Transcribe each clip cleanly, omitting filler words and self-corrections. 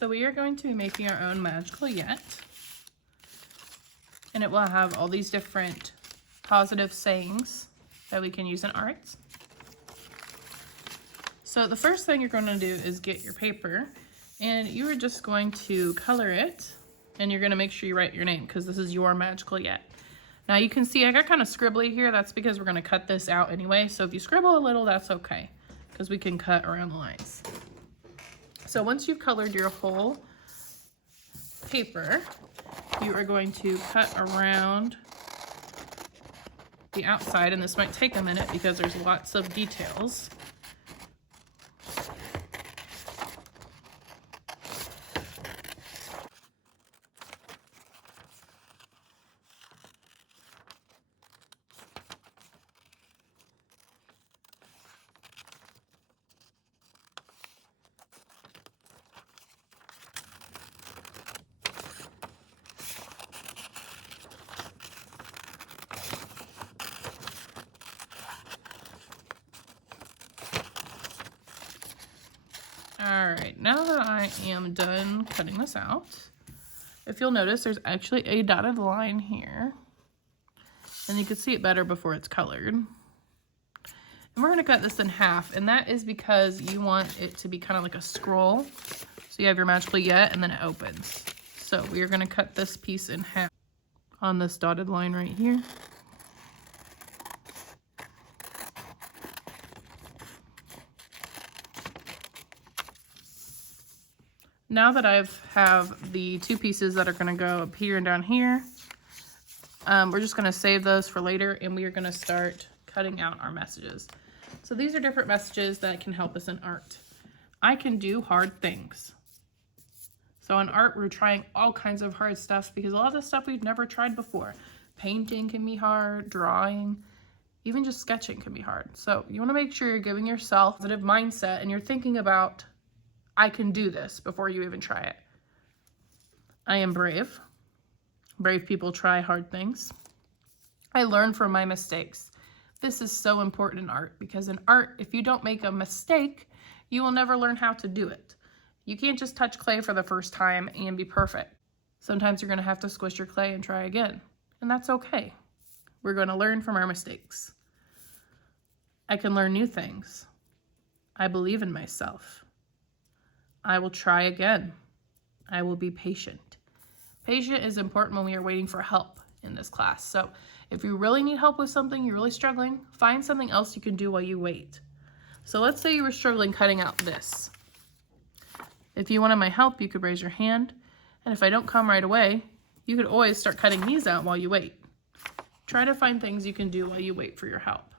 So we are going to be making our own magical yet. And it will have all these different positive sayings that we can use in arts. So the first thing you're going to do is get your paper, and you are just going to color it, and you're going to make sure you write your name because this is your magical yet. Now you can see I got kind of scribbly here. That's because we're going to cut this out anyway. So if you scribble a little, that's okay because we can cut around the lines. So once you've colored your whole paper, you are going to cut around the outside, and this might take a minute because there's lots of details. All right, now that I am done cutting this out, if you'll notice, there's actually a dotted line here, and you can see it better before it's colored. And we're gonna cut this in half, and that is because you want it to be kind of like a scroll. So you have your magical yet, and then it opens. So we are gonna cut this piece in half on this dotted line right here. Now that I have the two pieces that are going to go up here and down here, we're just going to save those for later, and we are going to start cutting out our messages. So these are different messages that can help us in art. I can do hard things. So in art, we're trying all kinds of hard stuff because a lot of the stuff we've never tried before. Painting can be hard, drawing, even just sketching can be hard. So you want to make sure you're giving yourself a positive mindset and you're thinking about, I can do this before you even try it. I am brave. Brave people try hard things. I learn from my mistakes. This is so important in art because in art, if you don't make a mistake, you will never learn how to do it. You can't just touch clay for the first time and be perfect. Sometimes you're going to have to squish your clay and try again, and that's okay. We're going to learn from our mistakes. I can learn new things. I believe in myself. I will try again. I will be patient. Patient is important when we are waiting for help in this class. So if you really need help with something, you're really struggling, find something else you can do while you wait. So let's say you were struggling cutting out this. If you wanted my help, you could raise your hand. And if I don't come right away, you could always start cutting these out while you wait. Try to find things you can do while you wait for your help.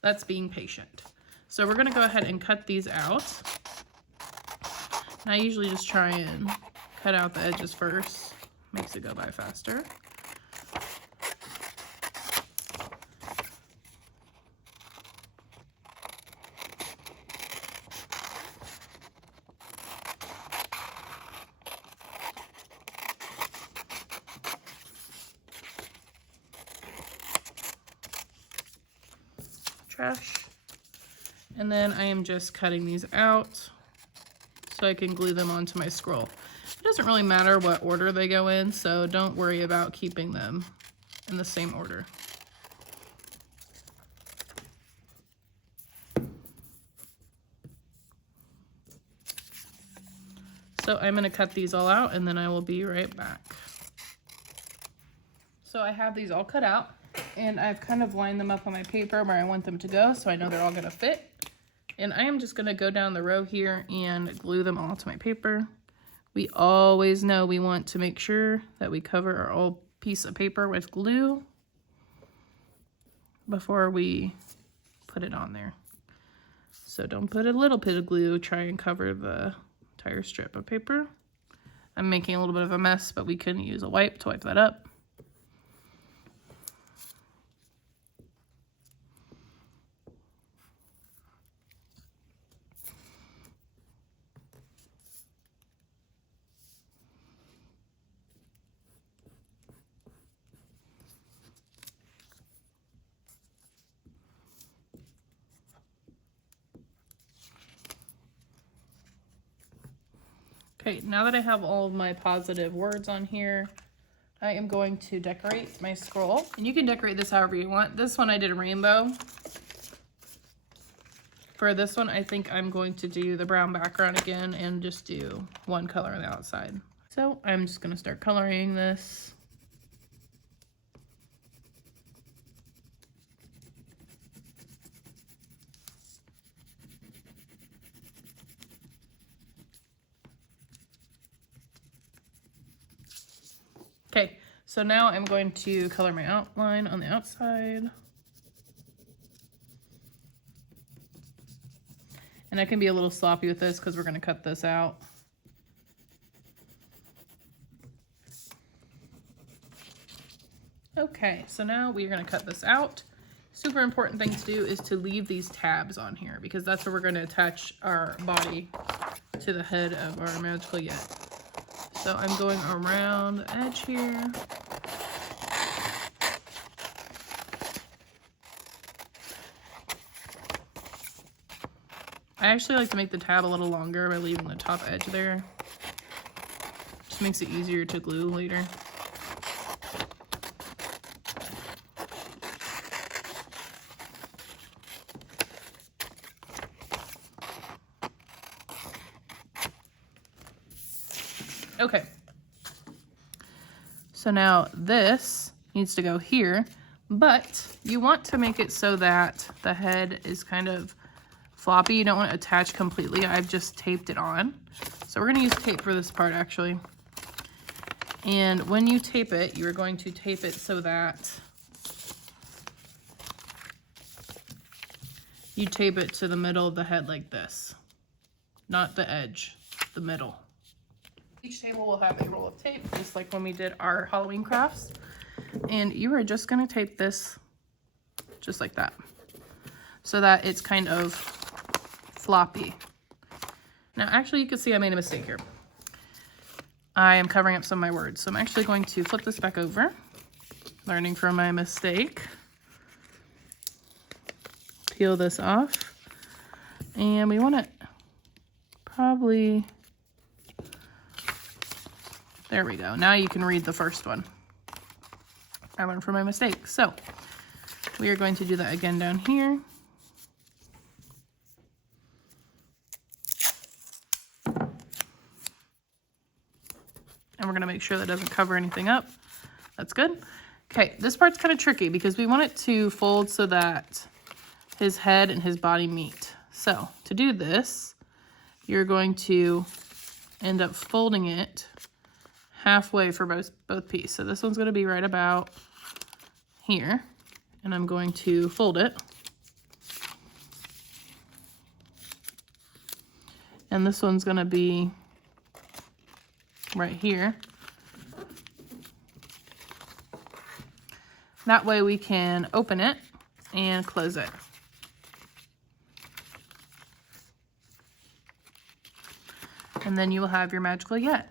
That's being patient. So we're going to go ahead and cut these out. I usually just try and cut out the edges first. Makes it go by faster. Trash. And then I am just cutting these out so I can glue them onto my scroll. It doesn't really matter what order they go in, so don't worry about keeping them in the same order. So I'm going to cut these all out and then I will be right back. So I have these all cut out and I've kind of lined them up on my paper where I want them to go so I know they're all going to fit. And I am just going to go down the row here and glue them all to my paper. We always know we want to make sure that we cover our old piece of paper with glue before we put it on there. So don't put a little bit of glue, try and cover the entire strip of paper. I'm making a little bit of a mess, but we can use a wipe to wipe that up. Okay, now that I have all of my positive words on here, I am going to decorate my scroll. And you can decorate this however you want. This one I did a rainbow. For this one, I think I'm going to do the brown background again and just do one color on the outside. So I'm just gonna start coloring this. Okay, so now I'm going to color my outline on the outside. And I can be a little sloppy with this because we're going to cut this out. Okay, so now we are going to cut this out. Super important thing to do is to leave these tabs on here because that's where we're going to attach our body to the head of our Magical Yet. So I'm going around the edge here. I actually like to make the tab a little longer by leaving the top edge there. Just makes it easier to glue later. Okay. So now this needs to go here, but you want to make it so that the head is kind of floppy. You don't want to attach completely. I've just taped it on. So we're going to use tape for this part actually. And when you tape it, you're going to tape it so that you tape it to the middle of the head like this. Not the edge, the middle. Each table will have a roll of tape, just like when we did our Halloween crafts. And you are just going to tape this just like that, so that it's kind of floppy. Now, actually, you can see I made a mistake here. I am covering up some of my words, so I'm actually going to flip this back over, learning from my mistake. Peel this off, and we want it probably... There we go. Now you can read the first one. I learned from my mistake. So we are going to do that again down here. And we're going to make sure that doesn't cover anything up. That's good. Okay, this part's kind of tricky because we want it to fold so that his head and his body meet. So to do this, you're going to end up folding it halfway for both pieces. So this one's going to be right about here, and I'm going to fold it. And this one's going to be right here. That way we can open it and close it. And then you will have your Magical Yet.